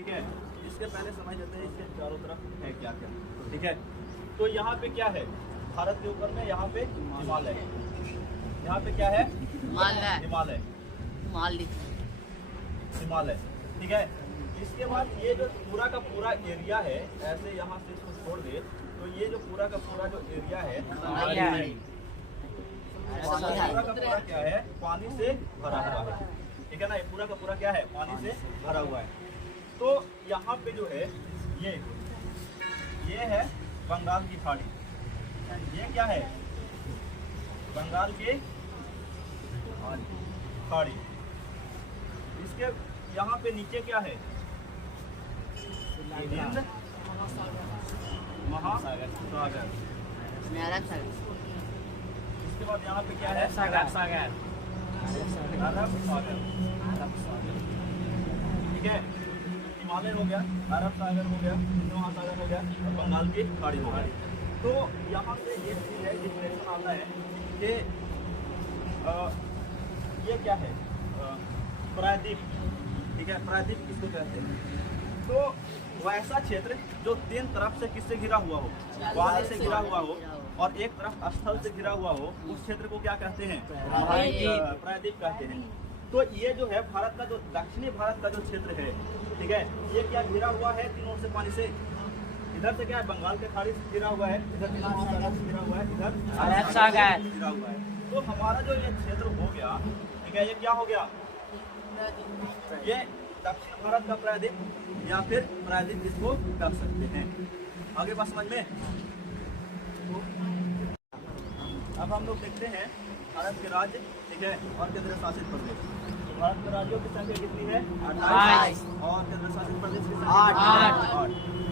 ठीक है। इसके पहले समझ लेते हैं इसके चारों तरफ है क्या क्या। ठीक है, तो यहाँ पे क्या है, भारत के ऊपर में यहाँ पे हिमालय है। यहाँ पे क्या है, हिमालय, हिमालय। ठीक है, इसके बाद ये जो पूरा का पूरा एरिया है, ऐसे यहाँ से इसको छोड़ दे तो ये जो पूरा का पूरा जो एरिया है, पूरा का पूरा क्या है, पानी से भरा हुआ है। ठीक है ना, ये पूरा का पूरा क्या है, पानी से भरा हुआ है। तो यहाँ पे जो है ये है बंगाल की खाड़ी। ये क्या है, बंगाल की खाड़ी। इसके यहाँ पे नीचे क्या है, हिंद महासागर। इसके बाद यहाँ पे क्या है, अरब सागर। ठीक है, हिमालय हो गया, अरब सागर हो गया, हिंद महासागर हो गया और बंगाल की खाड़ी हो गई। तो यहाँ से एक चीज है डिफरेंस आता है कि ये क्या है, प्रायद्वीप। ठीक है, प्रायद्वीप किसको कहते हैं, तो वैसा क्षेत्र जो तीन तरफ से किससे घिरा हुआ हो, पानी से घिरा हुआ हो और एक तरफ स्थल से घिरा हुआ हो, उस क्षेत्र को क्या कहते हैं, प्रायद्वीप कहते हैं। तो ये जो है भारत का जो दक्षिणी भारत का जो क्षेत्र है, ठीक है, ये क्या घिरा हुआ है तीनों से पानी से। इधर से क्या है, बंगाल के खाड़ी से घिरा हुआ है, इधर से घिरा हुआ है, इधर अरब सागर घिरा हुआ है। तो हमारा जो ये क्षेत्र हो गया, ठीक है, ये क्या हो गया, ये दक्षिण भारत का प्रायद्वीप या फिर प्रायद्वीप जिसको कर सकते हैं। आगे बात समझ में। अब हम लोग देखते हैं भारत के राज्य, ठीक है, और केंद्र शासित प्रदेश। तो भारत के राज्यों की संख्या कितनी है, 28 और केंद्र शासित प्रदेश की संख्या 8।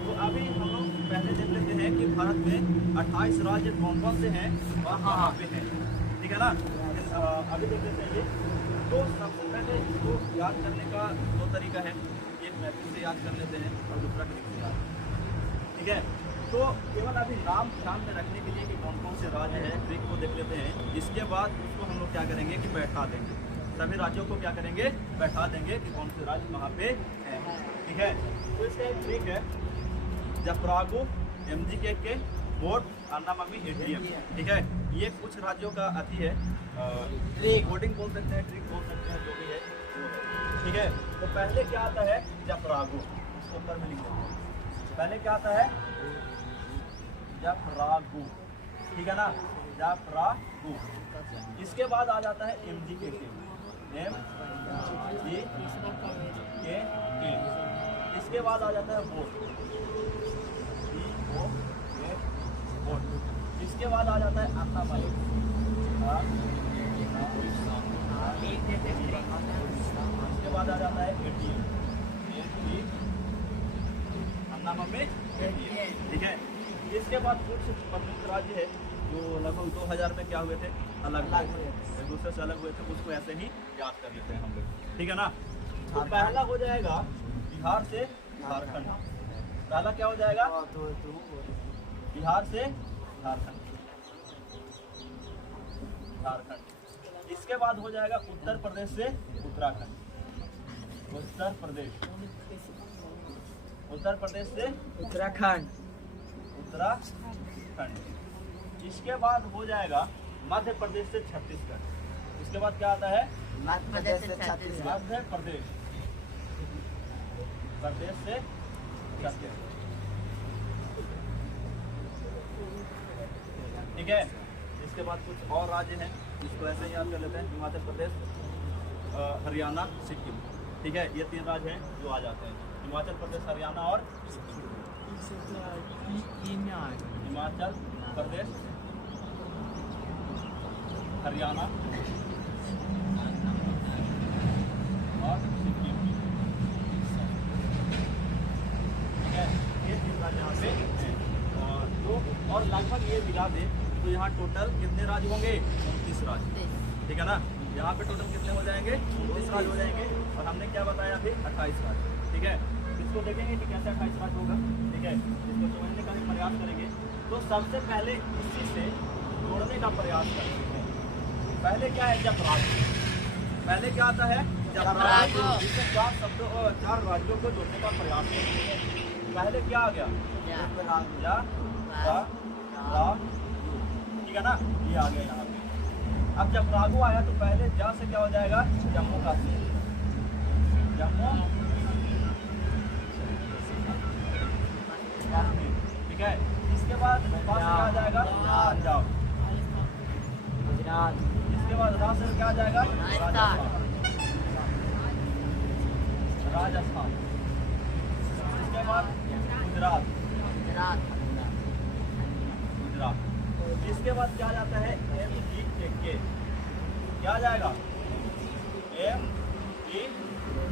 तो अभी हम लोग पहले देख लेते हैं कि भारत में 28 राज्य कौन कौन से हैं और कहाँ पे हैं। ठीक है ना, अभी देख लेते हैं ये। तो सबसे पहले इसको याद करने का दो तरीका है, एक मैपिंग से याद कर लेते हैं और दूसरा क्लिक से याद। ठीक है, तो केवल अभी नाम ध्यान में रखने के लिए कि कौन कौन से राज्य हैं, ट्रिक को देख लेते हैं। इसके बाद उसको हम लोग क्या करेंगे कि बैठा देंगे, सभी राज्यों को क्या करेंगे, बैठा देंगे कि कौन से राज्य वहाँ पे हैं। ठीक है, तो इसका एक ट्रिक है, जफरागो, MGK के बोर्ड, अन्ना मम्मी ATM। ठीक है, ये कुछ राज्यों का अति है, वोटिंग बोल सकते हैं, ट्रिक बोल सकते हैं, जो भी है। ठीक है, तो पहले क्या आता है, जफरागो, इसको ऊपर में लिख देते हैं। पहले क्या आता है, जफरागो। ठीक है ना, जफरागो। इसके बाद आ जाता है MGK के, MGK। इसके बाद आ जाता है बोर्ड, बोर्ड। इसके बाद आ जाता है अन्ना मम्मी। इसके बाद आ जाता है ATM, अन्ना मम्मी ATM। ठीक है, इसके बाद कुछ प्रमुख राज्य है जो लगभग 2000 में क्या हुए थे, अलग एक दूसरे से अलग हुए थे, उसको ऐसे ही याद कर लेते हैं हम लोग। ठीक है ना, तो पहला हो जाएगा बिहार से झारखंड। पहला क्या हो जाएगा, बिहार से झारखंड। इसके बाद हो जाएगा उत्तर प्रदेश से उत्तराखंड। उत्तर प्रदेश से उत्तराखंड। इसके बाद हो जाएगा मध्य प्रदेश से छत्तीसगढ़। इसके बाद क्या आता है, मध्य प्रदेश से छत्तीसगढ़। ठीक है, इसके बाद कुछ और राज्य हैं जिसको ऐसे ही याद कर लेते हैं, हिमाचल प्रदेश, हरियाणा, सिक्किम। ठीक है, ये 3 राज्य हैं जो आ जाते हैं, हिमाचल प्रदेश, हरियाणा और हिमाचल प्रदेश, हरियाणा और सिक्किम। ठीक है, ये 3 राज्य यहाँ पे हैं। और लगभग ये मिला दे तो यहाँ टोटल कितने राज्य होंगे, 29 राज्य। ठीक है ना, यहाँ पे टोटल कितने हो जाएंगे, 29 राज्य हो जाएंगे। और हमने क्या बताया अभी, 28 राज्य। ठीक है, इसको देखेंगे कि कैसे 28 राज्य होगा। ठीक है, इसको समझने का भी प्रयास करेंगे। तो सबसे पहले इसी से जोड़ने का प्रयास करते हैं। पहले क्या है, जब राज्य, पहले क्या आता है, जिससे चार शब्दों और चार राज्यों को जोड़ने का प्रयास किया। पहले क्या आ गया? या, रा, ठीक है ना, ये आ गया यहाँ पे। अब जब रागो आया तो पहले जा से क्या हो जाएगा? जम्मू कश्मीर, जम्मू कश्मीर, ठीक है। इसके बाद क्या आ जाएगा? पंजाब, गुजरात। इसके बाद रा से क्या आ जाएगा? राजस्थान। इसके बाद गुजरात, गुजरात। इसके बाद क्या जाता है? ME क्या जाएगा? ME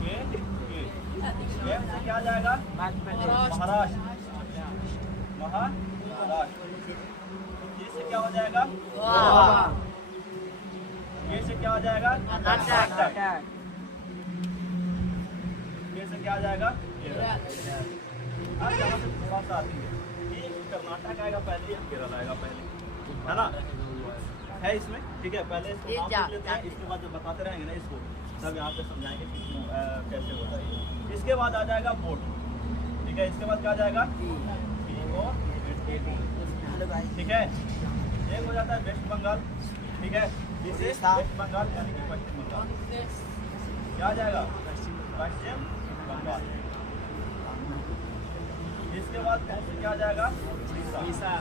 एम से क्या जाएगा? महाराष्ट्र, महाराष्ट्र। ये से क्या हो जाएगा? ये से क्या हो जाएगा? कर्नाटक। ये से क्या आ जाएगा? अब यहाँ से थोड़ा सा आती है, ये कर्नाटक आएगा पहले या केरल आएगा पहले, है ना? है इसमें, ठीक है। पहले इसको नाम लिख लेते हैं, इसके बाद जब बताते रहेंगे ना इसको, तब यहाँ पे समझाएंगे कि कैसे होता है। इसके बाद आ जाएगा बोर्ड, ठीक है। इसके बाद क्या आ जाएगा? ठीक है। एक हो जाता है वेस्ट बंगाल, ठीक है। जिसे वेस्ट बंगाल यानी कि पश्चिम बंगाल, क्या आ जाएगा? पश्चिम बंगाल। इसके बाद क्या आ जाएगा? उड़ीसा,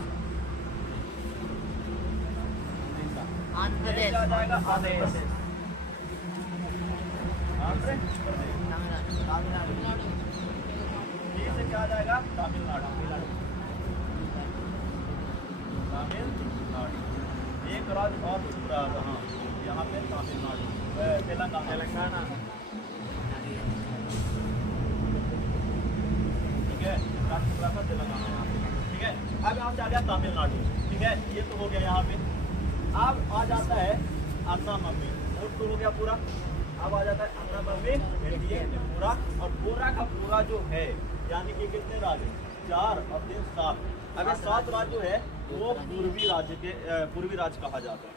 आंध्र प्रदेश, आ जाएगा आंध्र प्रदेश, आंध्र प्रदेश, तमिलनाडु। ये से क्या आ जाएगा? तमिलनाडु, तमिलनाडु। एक राज्य और छूट रहा था, हाँ, यहाँ पे तमिलनाडु, तेलंगाना, ठीक है। तेलंगाना, ठीक है। अब यहाँ से आ गया तमिलनाडु, ठीक है। ये तो हो गया यहाँ पे। अब आ जाता है अन्ना मम्मी, और तो हो गया पूरा। अब आ जाता है अन्ना मम्मी, पूरा, और पूरा का पूरा जो है, यानी कि कितने राज्य? 4 और 3 7। अब 7 राज्य जो है वो पूर्वी राज्य कहा जाता है,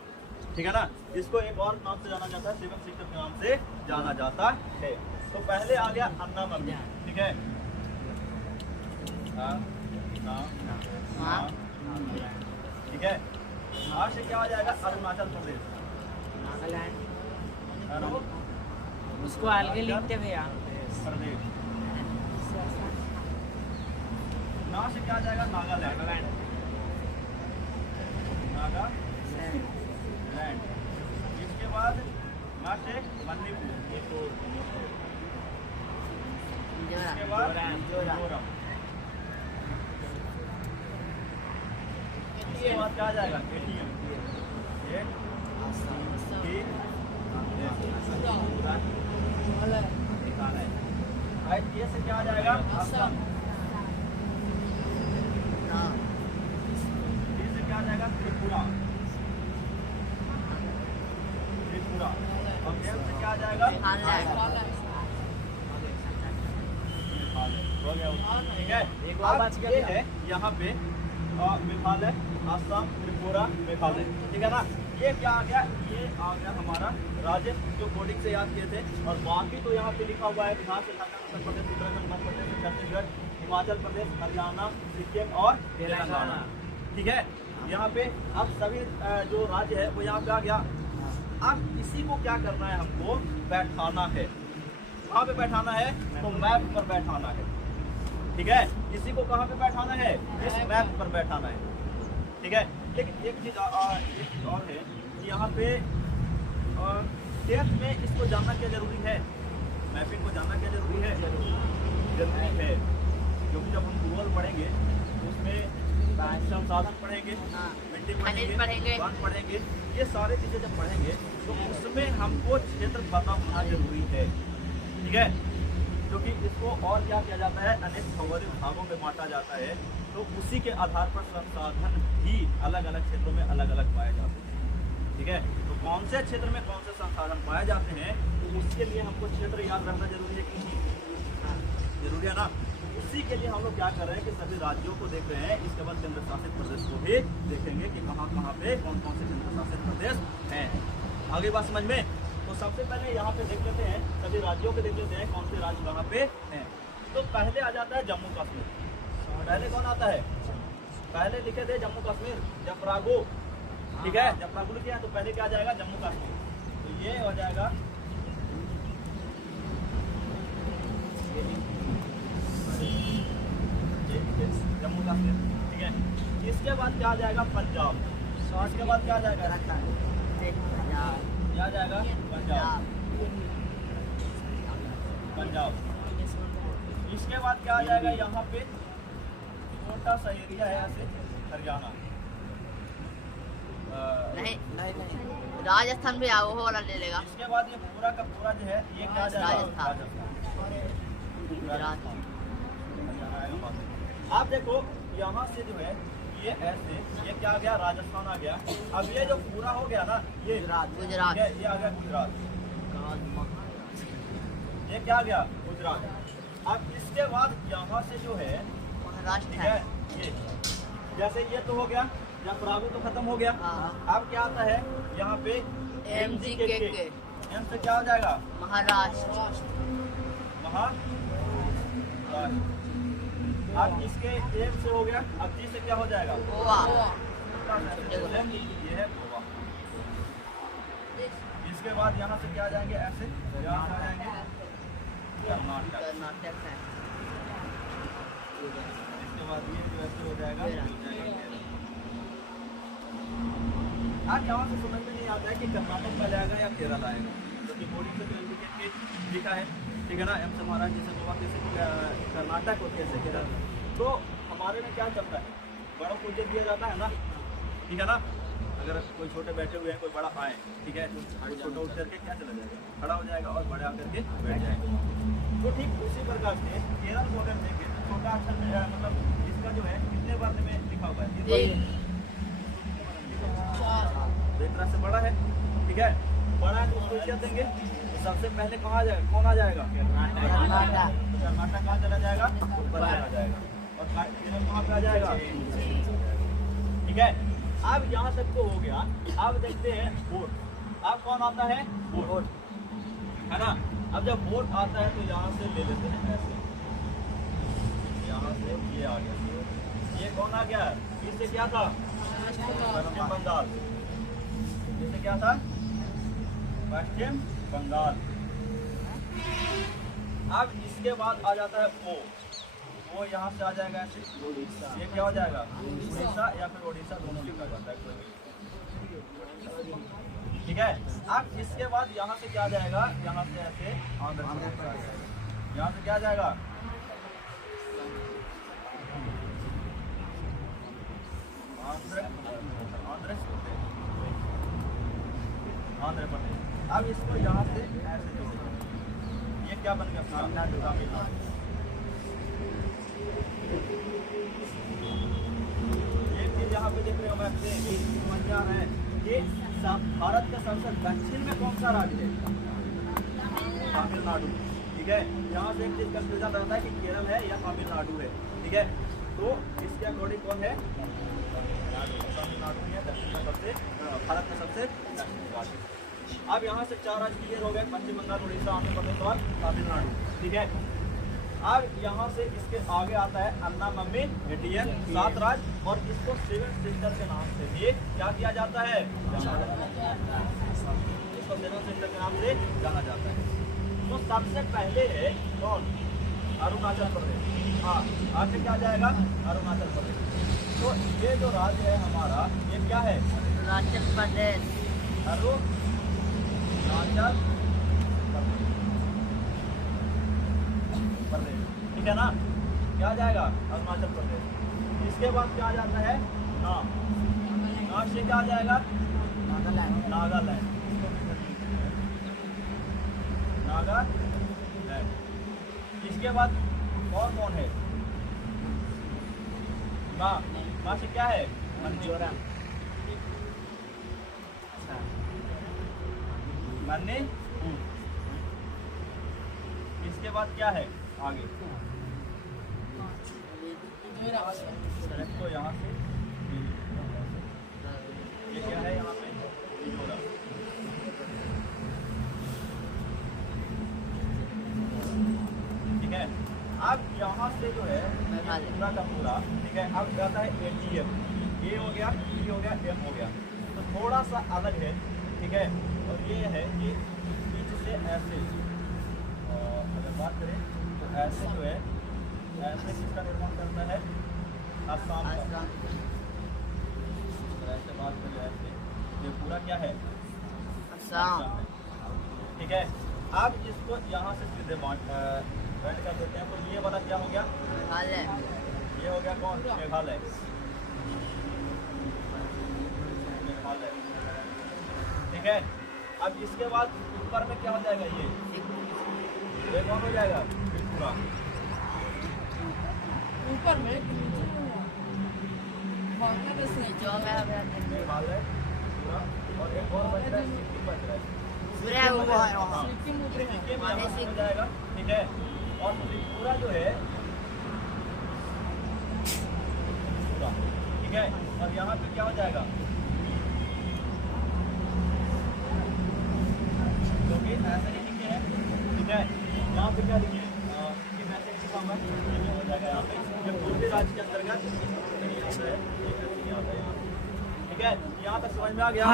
ठीक है ना। इसको एक और नाम से जाना जाता है, 7 सेक्टर के नाम से जाना जाता है। तो पहले आ गया अन्ना मम्मी, ठीक है। ठीक है। आज से क्या आ जाएगा? अरुणाचल प्रदेश, नागालैंड, उसको आगे लिखते भैया, प्रदेश। ना से क्या आ जाएगा? नागालैंड, नागालैंड। इसके बाद ना से मणिपुर, इसके बाद मिजोरम। इसके बाद क्या आ जाएगा? ATM, ये से क्या आ जाएगा? असम। ये से क्या आ जाएगा? त्रिपुरा, त्रिपुरा। और ये से क्या आ जाएगा? हो गया, ठीक है। एक और बात क्या है यहाँ पे? मेघालय, असम, त्रिपुरा, मेघालय, ठीक है ना। ये क्या आ गया? ये आ गया हमारा राज्य जो कोडिंग से याद किए थे। और बाकी तो यहाँ पे लिखा हुआ है, बिहार से उत्तर प्रदेश, उत्तराखंड, मध्य प्रदेश, छत्तीसगढ़, हिमाचल प्रदेश, हरियाणा, सिक्किम और तेलंगाना, ठीक है। यहाँ पे अब सभी जो राज्य है वो यहाँ पे आ गया। अब इसी को क्या करना है? हमको बैठाना है। कहाँ पे बैठाना है? तो मैप पर बैठाना है, ठीक है। इसी को कहाँ पे बैठाना है? इस मैप पर बैठाना है, ठीक है। लेकिन एक चीज और है कि यहाँ पे 10th में इसको जानना क्या जरूरी है? मैपिंग को जानना क्या जरूरी है? जरूरी है, क्योंकि जब हम भूगोल पढ़ेंगे उसमें संसाधन पढ़ेंगे, मिट्टी पढ़ेंगे, वन पढ़ेंगे, ये सारी चीजें जब पढ़ेंगे तो उसमें हमको क्षेत्र पता होना जरूरी है, ठीक है। क्योंकि इसको और क्या किया जाता है? अनेक भौगोलिक भागों में बांटा जाता है, तो उसी के आधार पर संसाधन भी अलग अलग क्षेत्रों में अलग अलग पाए जाते हैं, ठीक है। तो कौन से क्षेत्र में कौन से संसाधन पाए जाते हैं, तो उसके लिए हमको क्षेत्र याद रखना जरूरी है कि नहीं? जरूरी है ना। उसी के लिए हम लोग क्या कर रहे हैं कि सभी राज्यों को देख रहे हैं। इसके बाद केंद्र शासित प्रदेश को भी देखेंगे कि कहाँ कहाँ पे कौन कौन से केंद्र शासित प्रदेश हैं। आगे बात समझ में? तो सबसे पहले यहाँ पे देख लेते हैं, सभी राज्यों के देख लेते हैं कौन से राज्य कहाँ पे हैं। तो पहले आ जाता है जम्मू कश्मीर। पहले कौन आता है? पहले लिखे थे जम्मू कश्मीर, जफरागो, ठीक है, जफरागो लिखे हैं, तो पहले क्या आ जाएगा? जम्मू कश्मीर। तो ये हो जाएगा जम्मू कश्मीर, ठीक है। इसके बाद क्या आ जाएगा? पंजाब। इसके बाद क्या आ जाएगा? क्या आ जाएगा? पंजाब, पंजाब। इसके बाद क्या आ जाएगा? यहाँ पे छोटा सा एरिया है ऐसे, हरियाणा। नहीं राजस्थान भी आओ हो वाला ले लेगा। इसके बाद ये पूरा का पूरा जो है ये क्या आ जाएगा? राजस्थान। आप देखो यहाँ से जो है ये ऐसे, ये क्या आ गया? राजस्थान आ गया। अब ये जो पूरा हो गया ना, ये गुजरात, ये आ गया गुजरात। ये क्या आ गया? गुजरात। अब इसके बाद यहाँ से जो है, महाराष्ट्र ठीक है। है, ये जैसे ये तो हो गया, जफरागो तो खत्म हो गया। अब क्या आता है यहाँ पे? MGKK। एम से क्या हो जाएगा? महाराष्ट्र। अब इसके एम से हो गया, अब जी से क्या हो जाएगा? गोवा। ये है गोवा। इसके बाद यहाँ से क्या आ जाएंगे? ऐसे यहाँ से आ जाएंगे कर्नाटक। कर्नाटक है। इसके बाद ये जो ऐसे हो जाएगा। आज यहाँ से समझ में नहीं आता है कि कर्नाटक पहले आएगा या केरल आएगा, क्योंकि बोर्डिंग से सर्टिफिकेट लिखा है, ठीक है ना, एम से महाराज जैसे गोवा, कैसे कर्नाटक और कैसे केरल। तो हमारे में क्या चलता है? बड़ों को जो दिया जाता है ना, ठीक है ना, अगर कोई छोटे बैठे हुए हैं, कोई बड़ा आए, ठीक है, तो छोटा उठ करके क्या चला जाएगा? खड़ा हो जाएगा और बड़े आकर के बैठ जाएगा। तो ठीक उसी प्रकार से केरल को अगर देखें, छोटा अक्षर मतलब इसका जो है कितने वर्ण में लिखा हुआ है? एक तरह से बड़ा है, ठीक है, बड़ा है तो उसको क्या देंगे? सबसे पहले कहाँ आ जाएगा? कौन आ जाएगा? कर्नाटक। कर्नाटक कहाँ चला जाएगा? ऊपर चला जाएगा। और केरल कहाँ पे आ जाएगा? ठीक है। अब यहाँ तक तो हो गया। अब देखते हैं बोर्ड। अब कौन आता है? बोर्ड, है ना। अब जब बोर्ड आता है तो यहाँ से ले लेते हैं ऐसे, यहाँ से ये आ गया। ये कौन आ गया? इससे क्या था? पश्चिम बंगाल। इससे क्या था? पश्चिम बंगाल। अब इसके बाद आ जाता है वो यहाँ से आ जाएगा ऐसे, ये क्या हो जाएगा? उड़ीसा या फिर ओडिशा, दोनों लिखा जाता है, ठीक है। अब इसके बाद यहाँ से क्या आ जाएगा? यहाँ से ऐसे आंध्र प्रदेश आ जाएगा। यहाँ से क्या आ जाएगा? आंध्र प्रदेश। अब इसको यहाँ से ऐसे जोड़ेंगे, ये क्या बन गया? तमिलनाडु। ये चीज यहाँ पे देख रहे हो मैप से, समझ में आ रहा है? ये भारत का सबसे दक्षिण में कौन सा राज्य है? तमिलनाडु, ठीक है। यहाँ से एक चीज कंफ्यूजन रहता है कि केरल है या तमिलनाडु है, ठीक है। तो इसके अकॉर्डिंग कौन है? तमिलनाडु है दक्षिण का सबसे, भारत का सबसे दक्षिणी राज्य। अब यहाँ से 4 राज्य क्लियर हो गए, पश्चिम बंगाल, उड़ीसा, आंध्र प्रदेश और तमिलनाडु, ठीक है। अब यहाँ से इसके आगे आता है अन्ना मम्मी एटीएम, 7 राज्य, और इसको 7 सिस्टर के नाम से भी क्या किया जाता है? इसको 7 सिस्टर के नाम से जाना जाता है। तो सबसे पहले है कौन? अरुणाचल प्रदेश। हाँ, आगे क्या जाएगा? अरुणाचल प्रदेश। तो ये जो राज्य है हमारा, ये क्या है? अरुणाचल प्रदेश। अरुणाचल प्रदेश, ठीक है ना। क्या जाएगा? अरुणाचल प्रदेश। इसके बाद क्या आ जाता है? नाग से क्या आ जाएगा? नागालैंड। नागालैंड। इसके बाद और कौन है? माँ से क्या है? मिजोरम। मणिपुर। इसके बाद क्या है आगे? सड़क को यहाँ से, ये क्या है यहाँ पे? मिजोरम। ये जो है मेघालय। पूरा का पूरा, ठीक है, अब जाता है एटीएम, ए हो गया, ई हो गया, एम हो गया, तो थोड़ा सा अलग है, ठीक है। और ये है कि बीच से ऐसे, और अगर बात करें तो ऐसे जो है, ऐसे किसका निर्माण करता है, आसाम का। आसाम। तो ऐसे बात करें, ऐसे ये पूरा क्या है, आसाम। है, ठीक है। अब इसको यहाँ से सीधे बैंड कर देते हैं, तो ये वाला क्या हो गया, मेघालय। ये हो गया कौन, मेघालय, मेघालय, ठीक है। अब इसके बाद ऊपर में क्या हो जाएगा, ये कौन हो जाएगा, त्रिपुरा, ऊपर में बांग्लादेश नहीं जो मेरा मेघालय, त्रिपुरा, और एक और बच रहा है, सिक्किम बच रहा है। सूर्य वो है वहाँ। सिक्किम ऊपर है। सिक्किम यहाँ से हो जाएगा, ठीक है। और त्रिपुरा जो है, त्रिपुरा, ठीक है। और यहाँ पे क्या हो जाएगा, क्योंकि ऐसे ही लिखे हैं, ठीक है। यहाँ पे क्या लिखे, सिक्किम ऐसे लिखा हुआ है, ये हो जाएगा यहाँ पे, ये पूर्वी राज्य के अंतर्गत नहीं आता है, ये कैसे नहीं आता है यहाँ, ठीक है। यहाँ तक समझ में आ गया।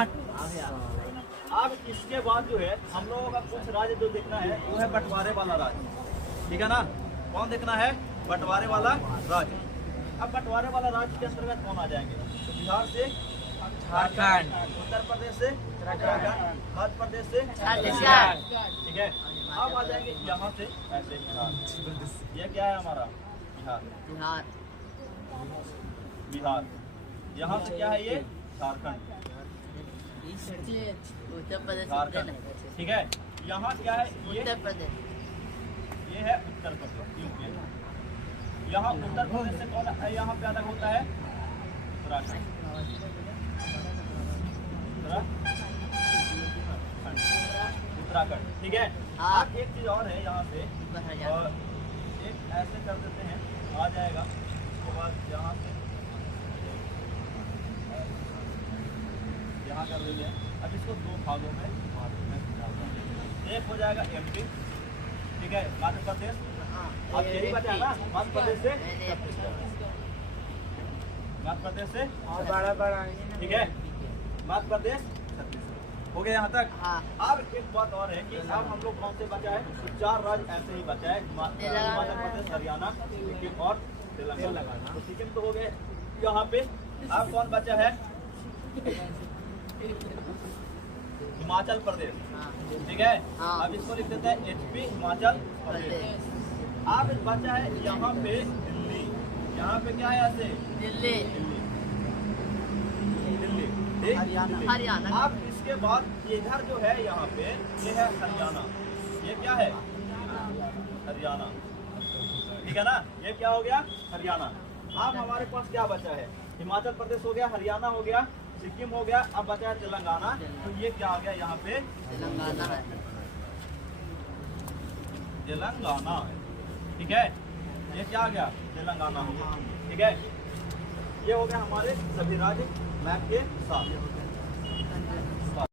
अब इसके बाद जो है हम लोगों का कुछ राज्य जो देखना है वो है बंटवारे वाला राज्य, ठीक है ना। कौन देखना है, बंटवारे वाला राज्य। अब बंटवारे वाला राज्य के अंतर्गत कौन आ जाएंगे, तो बिहार से झारखंड, उत्तर प्रदेश से उत्तराखंड, मध्य प्रदेश से छत्तीसगढ़। ठीक है। अब आ जाएंगे यहाँ से ऐसे बिहार, ये क्या है हमारा बिहार, बिहार। बिहार। यहाँ से क्या है, ये झारखंड, उत्तर प्रदेश। झारखंड, ठीक है। यहाँ क्या है, ये उत्तर प्रदेश। ये है उत्तर प्रदेश, यूपी। यहाँ उत्तर प्रदेश से कौन है, यहाँ पे अलग होता है उत्तराखंड, उत्तराखंड, ठीक है। हाँ। अब एक चीज और है यहाँ से, और एक ऐसे कर देते हैं, आ जाएगा। उसके बाद यहाँ से यहाँ कर देंगे। अब इसको दो भागों में डालते हैं। एक हो जाएगा एमपी, ठीक है, मध्य प्रदेश। अब यही बचा है ना, मध्य प्रदेश से मध्य प्रदेश से, ठीक है, मध्य प्रदेश छत्तीसगढ़, हो गया यहाँ तक। हाँ। अब एक बात और है कि अब हम लोग कौन से बचा है, तो 4 राज्य ऐसे ही बचा है, हिमाचल प्रदेश, हरियाणा, सिक्किम और तेलंगाना। तो सिक्किम तो हो गए यहाँ पे। अब कौन बचा है, हिमाचल प्रदेश, ठीक है। हाँ। अब इसको लिख देते हैं एचपी, हिमाचल प्रदेश। अब बचा है यहाँ पे दिल्ली, यहाँ पे क्या है ऐसे, दिल्ली। दिल्ली, ठीक? हरियाणा। अब इसके बाद इधर जो है यहाँ पे, ये है हरियाणा, ये क्या है, हरियाणा, ठीक है ना। ये क्या हो गया, हरियाणा। अब हमारे पास क्या बचा है, हिमाचल प्रदेश हो गया, हरियाणा हो गया, सिक्किम हो गया, अब बचा है तेलंगाना। तो ये क्या आ गया यहाँ पे, तेलंगाना है। तेलंगाना है, ठीक है। ये क्या आ गया, तेलंगाना हो गया, ठीक है। ये हो गया हमारे सभी राज्य मैप के साथ।